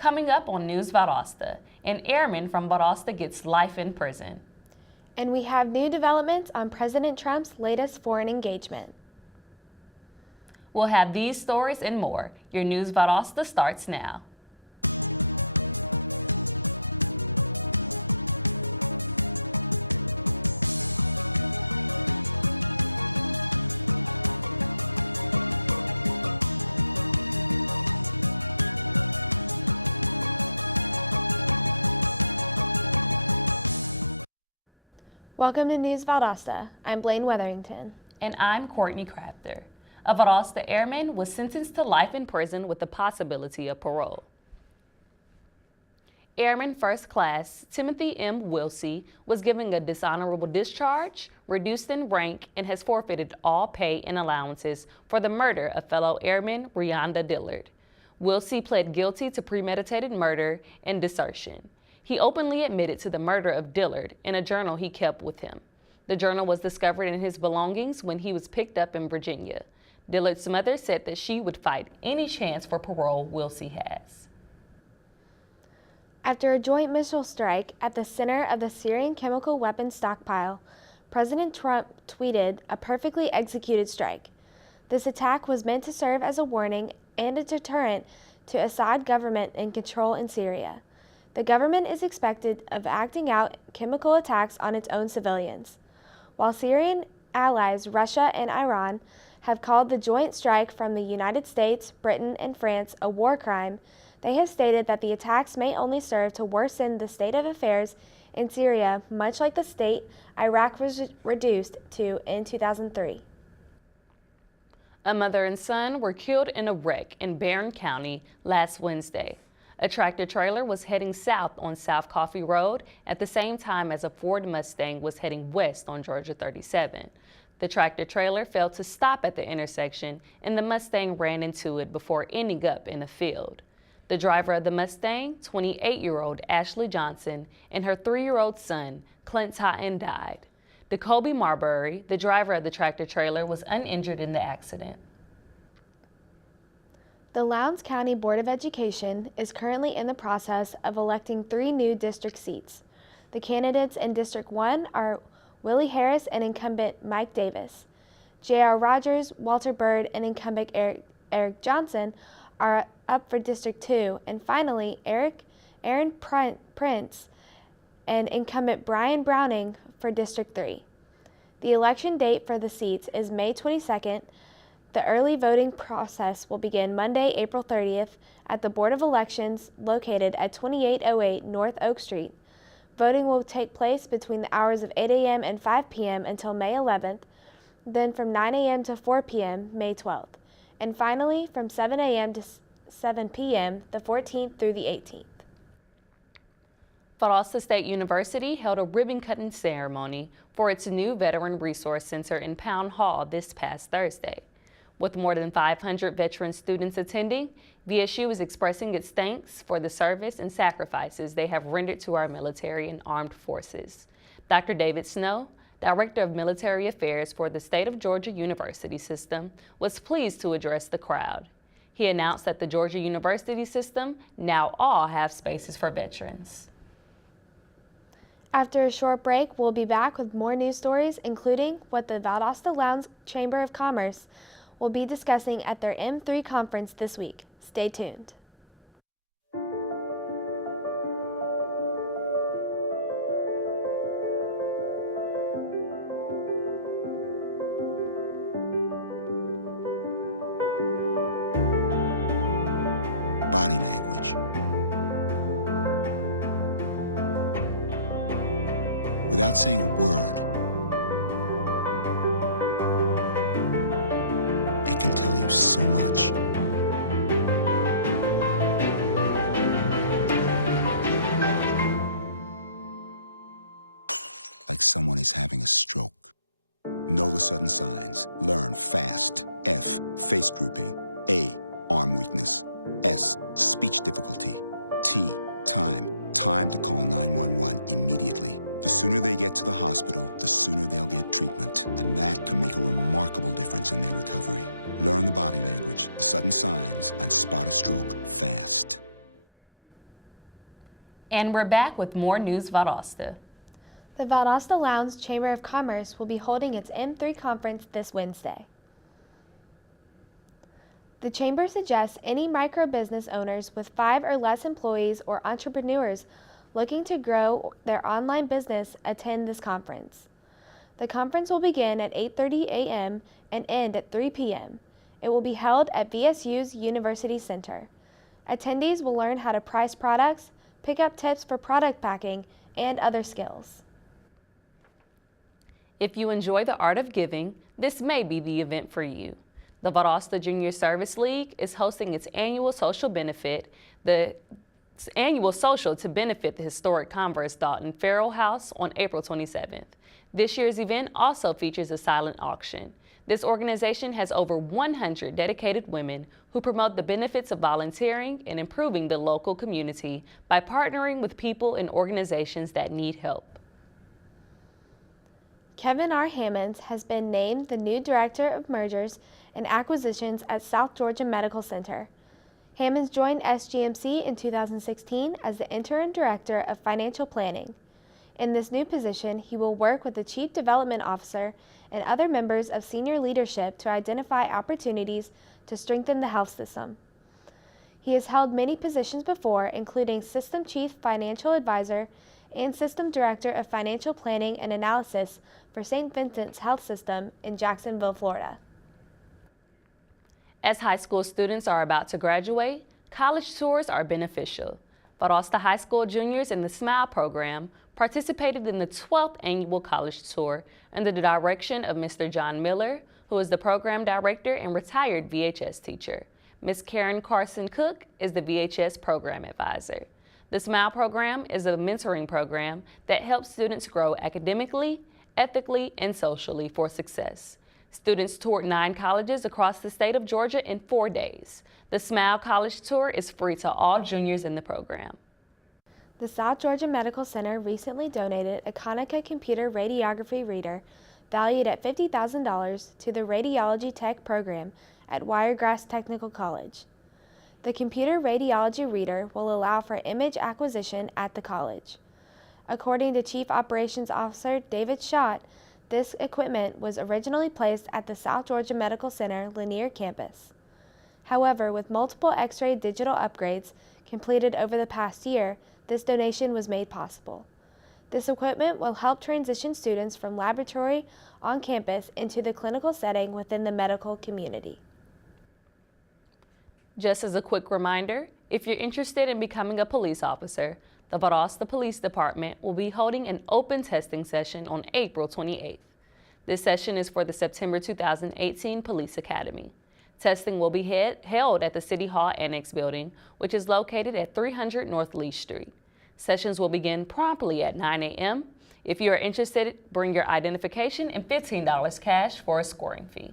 Coming up on News Valdosta, an airman from Valdosta gets life in prison. And we have new developments on President Trump's latest foreign engagement. We'll have these stories and more. Your News Valdosta starts now. Welcome to News Valdosta. I'm Blaine Weatherington. And I'm Courtney Crafter. A Valdosta airman was sentenced to life in prison with the possibility of parole. Airman First Class Timothy M. Wilsey was given a dishonorable discharge, reduced in rank, and has forfeited all pay and allowances for the murder of fellow airman Rianda Dillard. Wilsey pled guilty to premeditated murder and desertion. He openly admitted to the murder of Dillard in a journal he kept with him. The journal was discovered in his belongings when he was picked up in Virginia. Dillard's mother said that she would fight any chance for parole Wilsey has. After a joint missile strike at the center of the Syrian chemical weapons stockpile, President Trump tweeted a perfectly executed strike. This attack was meant to serve as a warning and a deterrent to Assad government in control in Syria. The government is expected of acting out chemical attacks on its own civilians. While Syrian allies Russia and Iran have called the joint strike from the United States, Britain, and France a war crime, they have stated that the attacks may only serve to worsen the state of affairs in Syria, much like the state Iraq was reduced to in 2003. A mother and son were killed in a wreck in Barron County last Wednesday. A tractor trailer was heading south on South Coffee Road at the same time as a Ford Mustang was heading west on Georgia 37. The tractor trailer failed to stop at the intersection and the Mustang ran into it before ending up in a field. The driver of the Mustang, 28-year-old Ashley Johnson, and her 3-year-old son, Clint Totten, died. Jacoby Marbury, the driver of the tractor trailer, was uninjured in the accident. The Lowndes County Board of Education is currently in the process of electing 3 new district seats. The candidates in District 1 are Willie Harris and incumbent Mike Davis. J.R. Rogers, Walter Byrd, and incumbent Eric Johnson are up for District 2, and finally Aaron Prince and incumbent Brian Browning for District 3. The election date for the seats is May 22nd. The early voting process will begin Monday, April 30th at the Board of Elections located at 2808 North Oak Street. Voting will take place between the hours of 8 a.m. and 5 p.m. until May 11th, then from 9 a.m. to 4 p.m. May 12th, and finally from 7 a.m. to 7 p.m. the 14th through the 18th. Valdosta State University held a ribbon-cutting ceremony for its new Veteran Resource Center in Pound Hall this past Thursday. With more than 500 veteran students attending, VSU is expressing its thanks for the service and sacrifices they have rendered to our military and armed forces. Dr. David Snow, Director of Military Affairs for the State of Georgia University System, was pleased to address the crowd. He announced that the Georgia University System now all have spaces for veterans. After a short break, we'll be back with more news stories, including what the Valdosta Lowndes Chamber of Commerce will be discussing at their M3 conference this week. Stay tuned. And we're back with more news Valdosta. The Valdosta Lowndes Chamber of Commerce will be holding its M3 conference this Wednesday. The Chamber suggests any micro-business owners with 5 or less employees or entrepreneurs looking to grow their online business attend this conference. The conference will begin at 8:30 a.m. and end at 3 p.m. It will be held at VSU's University Center. Attendees will learn how to price products, pick up tips for product packing, and other skills. If you enjoy the art of giving, this may be the event for you. The Valdosta Junior Service League is hosting its annual social to benefit the historic Converse Dalton Farrell House on April 27th. This year's event also features a silent auction. This organization has over 100 dedicated women who promote the benefits of volunteering and improving the local community by partnering with people and organizations that need help. Kevin R. Hammonds has been named the new Director of Mergers and Acquisitions at South Georgia Medical Center. Hammonds joined SGMC in 2016 as the Interim Director of Financial Planning. In this new position, he will work with the Chief Development Officer and other members of senior leadership to identify opportunities to strengthen the health system. He has held many positions before, including System Chief Financial Advisor and System Director of Financial Planning and Analysis for St. Vincent's Health System in Jacksonville, Florida. As high school students are about to graduate, college tours are beneficial. Valdosta High School juniors in the SMILE program participated in the 12th annual college tour under the direction of Mr. John Miller, who is the program director and retired VHS teacher. Ms. Karen Carson Cook is the VHS program advisor. The SMILE program is a mentoring program that helps students grow academically, ethically, and socially for success. Students toured 9 colleges across the state of Georgia in 4 days. The SMILE College Tour is free to all juniors in the program. The South Georgia Medical Center recently donated a Konica computer radiography reader valued at $50,000 to the Radiology Tech program at Wiregrass Technical College. The computer radiology reader will allow for image acquisition at the college. According to Chief Operations Officer David Schott, this equipment was originally placed at the South Georgia Medical Center Lanier campus. However, with multiple X-ray digital upgrades completed over the past year, this donation was made possible. This equipment will help transition students from laboratory on campus into the clinical setting within the medical community. Just as a quick reminder, if you're interested in becoming a police officer, the Valdosta Police Department will be holding an open testing session on April 28th. This session is for the September 2018 Police Academy. Testing will be held at the City Hall Annex building, which is located at 300 North Lee Street. Sessions will begin promptly at 9 a.m. If you are interested, bring your identification and $15 cash for a scoring fee.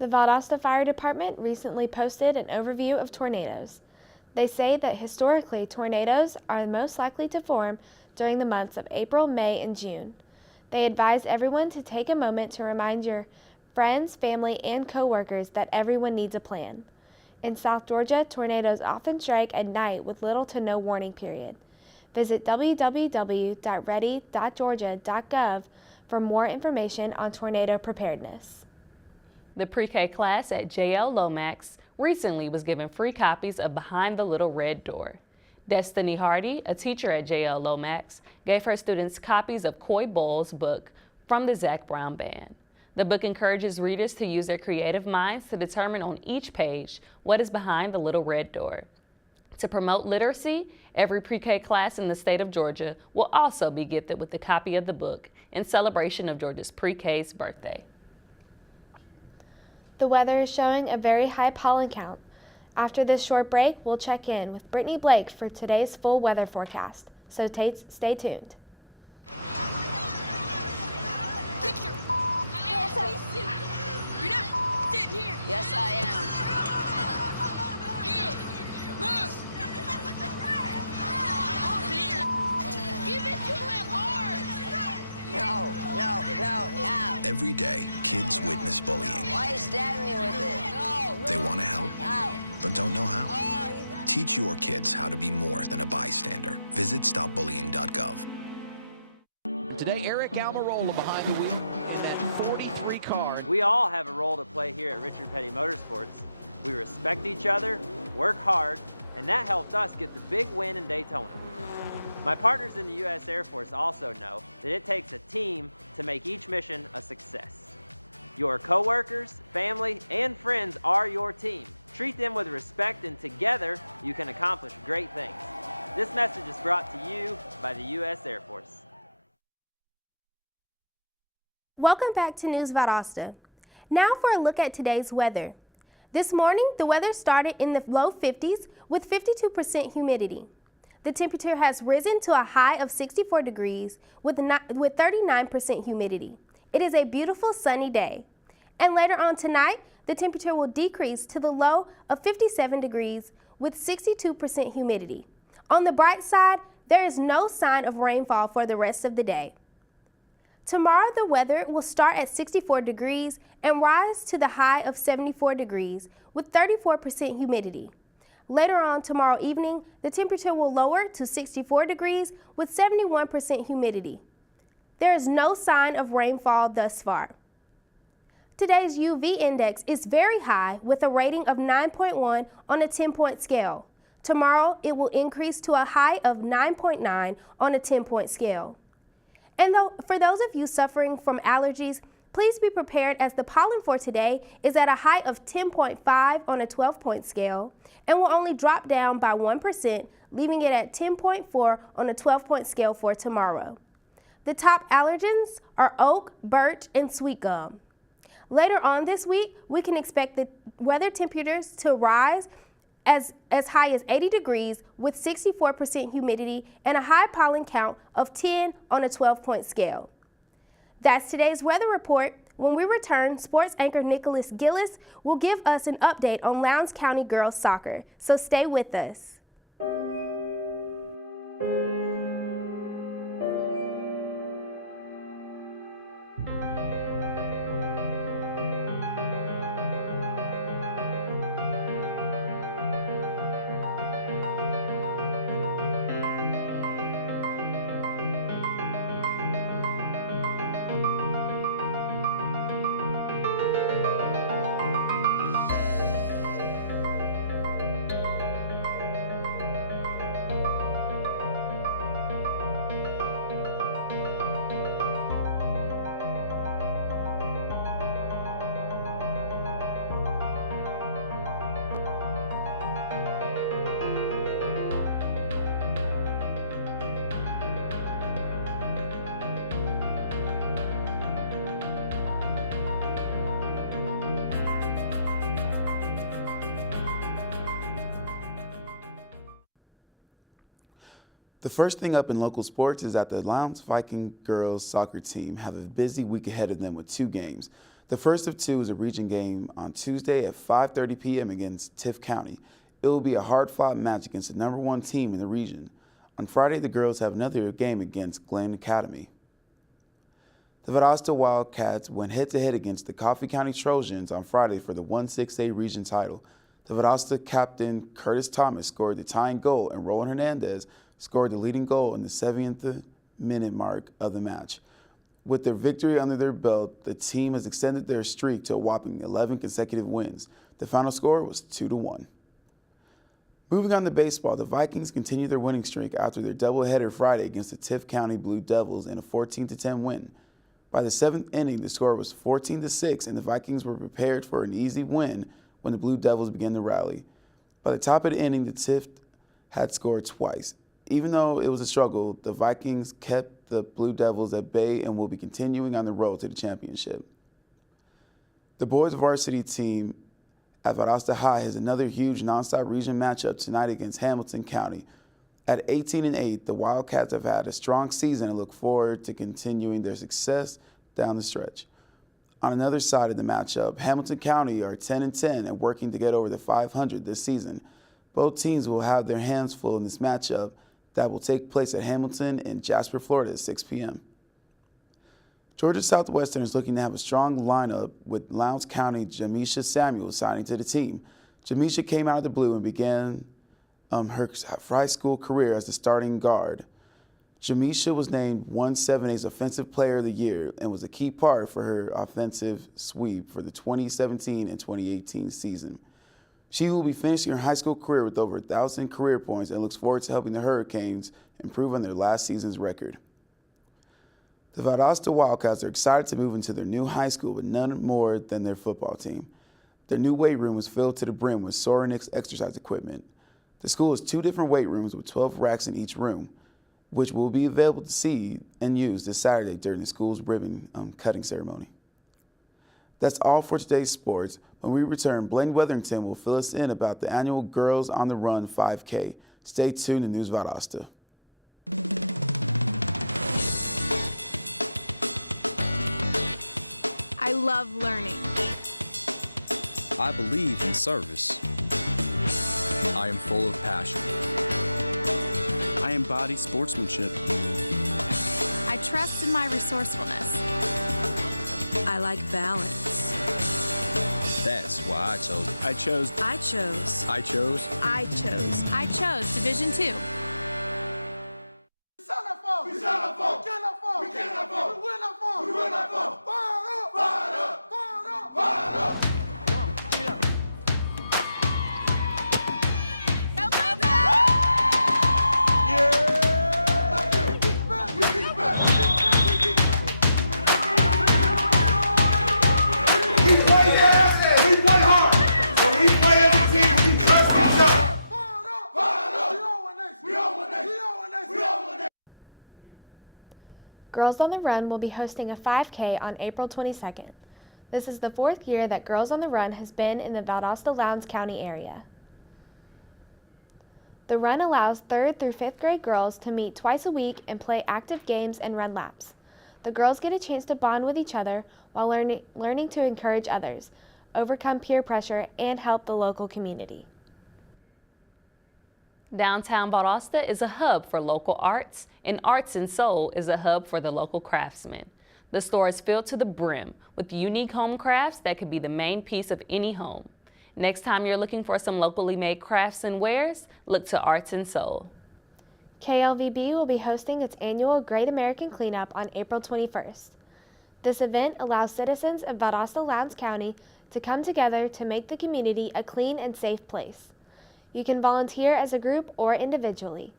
The Valdosta Fire Department recently posted an overview of tornadoes. They say that historically, tornadoes are most likely to form during the months of April, May, and June. They advise everyone to take a moment to remind your friends, family, and co-workers that everyone needs a plan. In South Georgia, tornadoes often strike at night with little to no warning period. Visit www.ready.georgia.gov for more information on tornado preparedness. The pre-K class at JL Lomax recently was given free copies of Behind the Little Red Door. Destiny Hardy, a teacher at JL Lomax, gave her students copies of Coy Bowles' book, From the Zac Brown Band. The book encourages readers to use their creative minds to determine on each page what is behind the little red door. To promote literacy, every pre-K class in the state of Georgia will also be gifted with a copy of the book in celebration of Georgia's pre-K's birthday. The weather is showing a very high pollen count. After this short break, we'll check in with Brittany Blake for today's full weather forecast, so stay tuned. today. Eric Almirola behind the wheel in that 43 car. We all have a role to play here. We respect each other, work hard, and that helps us with big wins and accomplishments. My partners in the U.S. Air Force also know that it takes a team to make each mission a success. Your coworkers, family, and friends are your team. Treat them with respect, and together you can accomplish great things. This message is brought to you by the U.S. Air Force. Welcome back to News Valdosta. Now for a look at today's weather. This morning, the weather started in the low 50s with 52% humidity. The temperature has risen to a high of 64 degrees with 39% humidity. It is a beautiful sunny day. And later on tonight, the temperature will decrease to the low of 57 degrees with 62% humidity. On the bright side, there is no sign of rainfall for the rest of the day. Tomorrow, the weather will start at 64 degrees and rise to the high of 74 degrees with 34% humidity. Later on tomorrow evening, the temperature will lower to 64 degrees with 71% humidity. There is no sign of rainfall thus far. Today's UV index is very high with a rating of 9.1 on a 10-point scale. Tomorrow, it will increase to a high of 9.9 on a 10-point scale. And for those of you suffering from allergies, please be prepared as the pollen for today is at a high of 10.5 on a 12-point scale and will only drop down by 1%, leaving it at 10.4 on a 12-point scale for tomorrow. The top allergens are oak, birch, and sweet gum. Later on this week, we can expect the weather temperatures to rise as high as 80 degrees with 64% humidity and a high pollen count of 10 on a 12-point scale. That's today's weather report. When we return, sports anchor Nicholas Gillis will give us an update on Lowndes County girls soccer, so stay with us. The first thing up in local sports is that the Lowndes Viking girls soccer team have a busy week ahead of them with 2 games. The first of 2 is a region game on Tuesday at 5:30 p.m. against Tift County. It will be a hard-fought match against the #1 team in the region. On Friday, the girls have another game against Glen Academy. The Valdosta Wildcats went head-to-head against the Coffee County Trojans on Friday for the 1-6A region title. The Valdosta captain Curtis Thomas scored the tying goal, and Rowan Hernandez scored the leading goal in the 70th minute mark of the match. With their victory under their belt, the team has extended their streak to a whopping 11 consecutive wins. The final score was 2-1. Moving on to baseball, the Vikings continued their winning streak after their doubleheader Friday against the Tift County Blue Devils in a 14-10 win. By the 7th inning, the score was 14-6, and the Vikings were prepared for an easy win when the Blue Devils began to rally. By the top of the inning, the Tift had scored twice. Even though it was a struggle, the Vikings kept the Blue Devils at bay and will be continuing on the road to the championship. The boys varsity team at Valdosta High has another huge nonstop region matchup tonight against Hamilton County. At 18-8, the Wildcats have had a strong season and look forward to continuing their success down the stretch. On another side of the matchup, Hamilton County are 10-10 and working to get over the 500 this season. Both teams will have their hands full in this matchup that will take place at Hamilton in Jasper, Florida at 6 p.m. Georgia Southwestern is looking to have a strong lineup with Lowndes County Jamisha Samuel signing to the team. Jamisha came out of the blue and began her high school career as the starting guard. Jamisha was named 178's Offensive Player of the Year and was a key part for her offensive sweep for the 2017 and 2018 season. She will be finishing her high school career with over 1,000 career points and looks forward to helping the Hurricanes improve on their last season's record. The Valdosta Wildcats are excited to move into their new high school with none more than their football team. Their new weight room is filled to the brim with Sorenix exercise equipment. The school has 2 different weight rooms with 12 racks in each room, which will be available to see and use this Saturday during the school's ribbon cutting ceremony. That's all for today's sports. When we return, Blaine Weatherington will fill us in about the annual Girls on the Run 5K. Stay tuned to News Valdosta. I love learning. I believe in service. I am full of passion. I embody sportsmanship. I trust in my resourcefulness. I like balance. That's why I chose Division 2. Girls on the Run will be hosting a 5K on April 22nd. This is the 4th year that Girls on the Run has been in the Valdosta-Lowndes County area. The run allows 3rd through 5th grade girls to meet twice a week and play active games and run laps. The girls get a chance to bond with each other while learning to encourage others, overcome peer pressure, and help the local community. Downtown Valdosta is a hub for local arts, and Arts and Soul is a hub for the local craftsmen. The store is filled to the brim with unique home crafts that could be the main piece of any home. Next time you're looking for some locally made crafts and wares, look to Arts and Soul. KLVB will be hosting its annual Great American Cleanup on April 21st. This event allows citizens of Valdosta-Lowndes County to come together to make the community a clean and safe place. You can volunteer as a group or individually.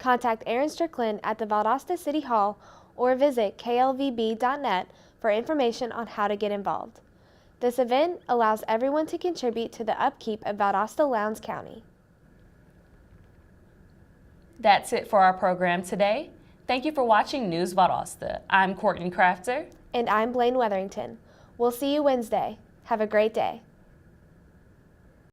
Contact Aaron Strickland at the Valdosta City Hall or visit klvb.net for information on how to get involved. This event allows everyone to contribute to the upkeep of Valdosta-Lowndes County. That's it for our program today. Thank you for watching News Valdosta. I'm Courtney Crafter. And I'm Blaine Weatherington. We'll see you Wednesday. Have a great day.